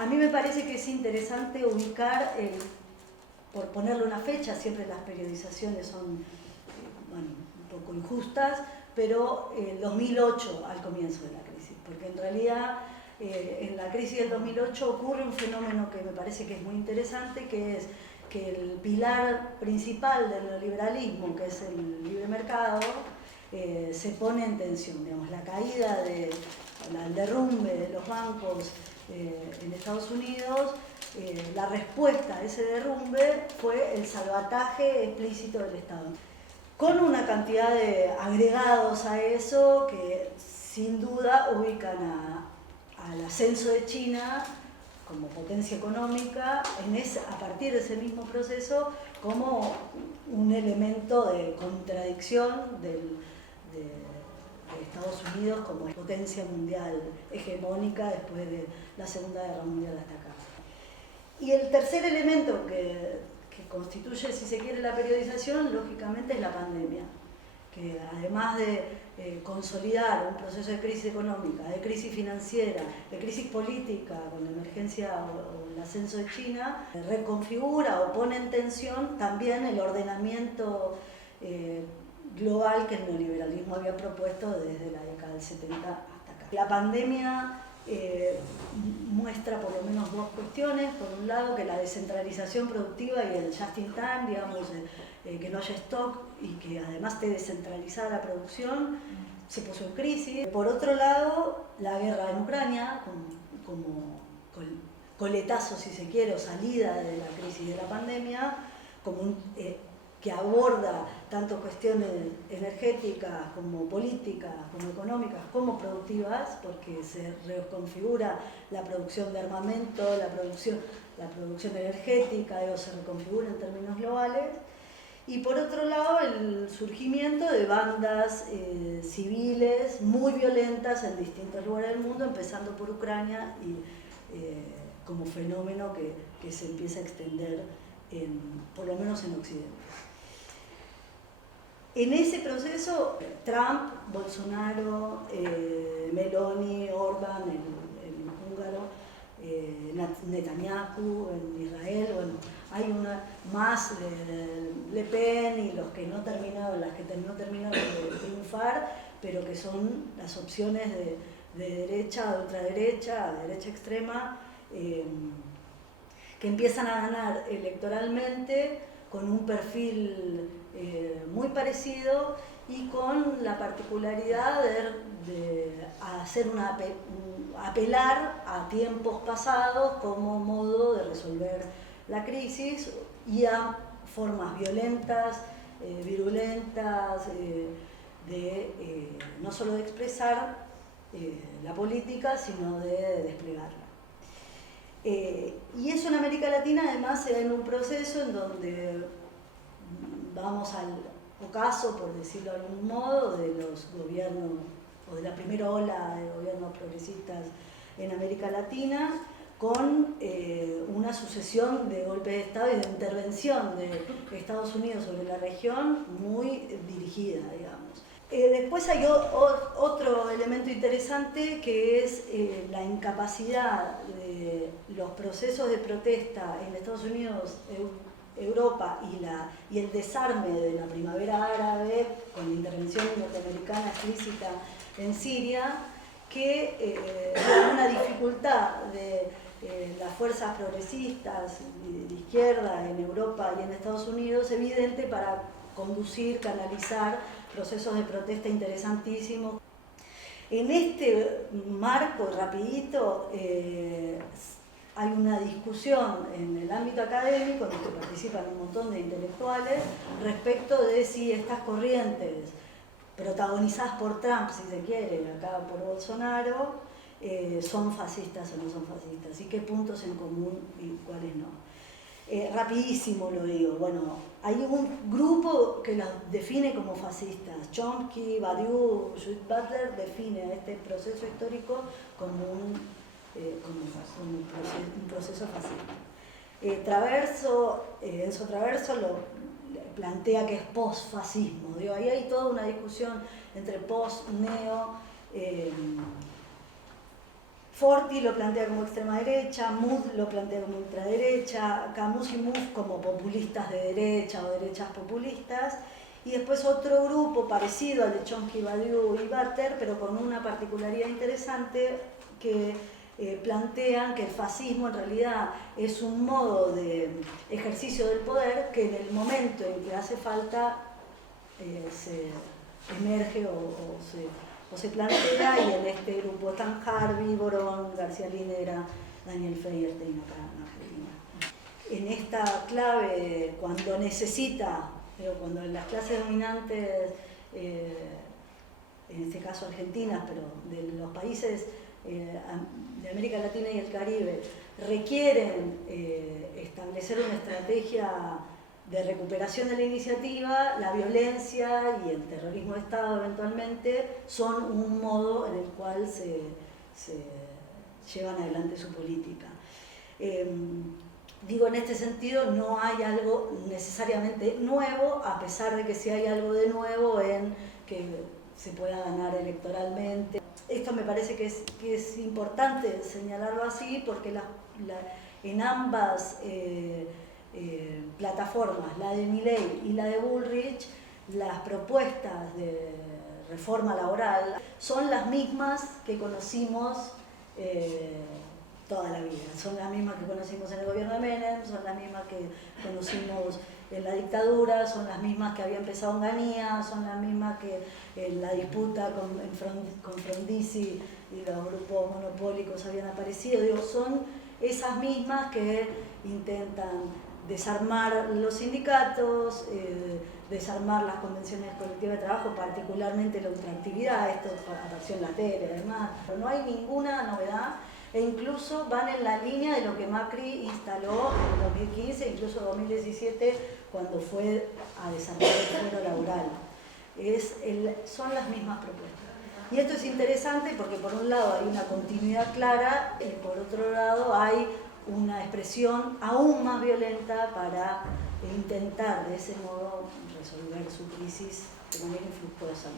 A mí me parece que es interesante ubicar, por ponerle una fecha, siempre las periodizaciones son bueno, un poco injustas, pero el 2008 al comienzo de la crisis, porque en realidad en la crisis del 2008 ocurre un fenómeno que me parece que es muy interesante, que es que el pilar principal del neoliberalismo, que es el libre mercado, se pone en tensión. Digamos, la caída, el derrumbe de los bancos en Estados Unidos, la respuesta a ese derrumbe fue el salvataje explícito del Estado, con una cantidad de agregados a eso que sin duda ubican al ascenso de China como potencia económica a partir de ese mismo proceso como un elemento de contradicción de Estados Unidos como potencia mundial hegemónica después de la Segunda Guerra Mundial hasta acá. Y el tercer elemento que constituye, si se quiere, la periodización, lógicamente es la pandemia, que además de consolidar un proceso de crisis económica, de crisis financiera, de crisis política con la emergencia o el ascenso de China, reconfigura o pone en tensión también el ordenamiento global que el neoliberalismo había propuesto desde la década del 70 hasta acá. La pandemia muestra por lo menos dos cuestiones. Por un lado, que la descentralización productiva y el just in time, digamos, que no haya stock y que además esté descentralizada la producción, se puso en crisis. Por otro lado, la guerra en Ucrania, como coletazo, si se quiere, o salida de la crisis de la pandemia, como que aborda tanto cuestiones energéticas como políticas, como económicas, como productivas, porque se reconfigura la producción de armamento, la producción energética, se reconfigura en términos globales. Y por otro lado, el surgimiento de bandas civiles muy violentas en distintos lugares del mundo, empezando por Ucrania, y como fenómeno que se empieza a extender, por lo menos en Occidente. En ese proceso, Trump, Bolsonaro, Meloni, Orbán, el húngaro, Netanyahu en Israel, bueno, hay una más Le Pen y las que no terminaron de triunfar, pero que son las opciones de derecha, de ultraderecha, de derecha extrema, que empiezan a ganar electoralmente con un perfil muy parecido y con la particularidad de apelar a tiempos pasados como modo de resolver la crisis y a formas violentas, virulentas, no solo de expresar la política, sino de desplegarla. Y eso en América Latina además se da en un proceso en donde vamos al ocaso, por decirlo de algún modo, de los gobiernos, o de la primera ola de gobiernos progresistas en América Latina, con una sucesión de golpes de Estado y de intervención de Estados Unidos sobre la región muy dirigida, digamos. Después hay otro elemento interesante que es la incapacidad de los procesos de protesta en Estados Unidos, Europa y el desarme de la primavera árabe con la intervención norteamericana explícita en Siria, que da una dificultad de las fuerzas progresistas de izquierda en Europa y en Estados Unidos evidente para conducir, canalizar procesos de protesta interesantísimos. En este marco, rapidito, hay una discusión en el ámbito académico en el que participan un montón de intelectuales respecto de si estas corrientes protagonizadas por Trump, si se quiere, acá por Bolsonaro, son fascistas o no son fascistas, y qué puntos en común y cuáles no. Rapidísimo lo digo, bueno, hay un grupo que los define como fascistas. Chomsky, Badiou, Judith Butler define este proceso histórico como un proceso fascista. Enzo Traverso lo plantea que es post-fascismo. Ahí hay toda una discusión entre post, neo, Forti lo plantea como extrema derecha, Mood lo plantea como ultraderecha, Camus y Mouffe como populistas de derecha o derechas populistas, y después otro grupo parecido al de Chomsky, Badiou y Barter, pero con una particularidad interesante que plantean que el fascismo en realidad es un modo de ejercicio del poder que en el momento en que hace falta se emerge o se plantea, y en este grupo están Harvey, Borón, García Linera, Daniel Feuerstein acá en Argentina. En esta clave, cuando necesita, pero cuando las clases dominantes, en este caso argentinas, pero de los países de América Latina y el Caribe, requieren establecer una estrategia de recuperación de la iniciativa, la violencia y el terrorismo de Estado eventualmente son un modo en el cual se llevan adelante su política. Digo, en este sentido no hay algo necesariamente nuevo, a pesar de que sí hay algo de nuevo en que se pueda ganar electoralmente. Esto me parece que es importante señalarlo así, porque en ambas plataformas, la de Milei y la de Bullrich, las propuestas de reforma laboral son las mismas que conocimos toda la vida. Son las mismas que conocimos en el gobierno de Menem, son las mismas que conocimos en la dictadura, son las mismas que había empezado en Ganía, son las mismas que en la disputa con Frondizi y los grupos monopólicos habían aparecido. Digo, son esas mismas que intentan desarmar los sindicatos, desarmar las convenciones colectivas de trabajo, particularmente la ultraactividad. Esto apareció en la tele además, pero no hay ninguna novedad, e incluso van en la línea de lo que Macri instaló en 2015, incluso en 2017, cuando fue a desarmar el fuero laboral. Son las mismas propuestas. Y esto es interesante porque por un lado hay una continuidad clara y por otro lado hay una expresión aún más violenta para intentar de ese modo resolver su crisis de manera infructuosa.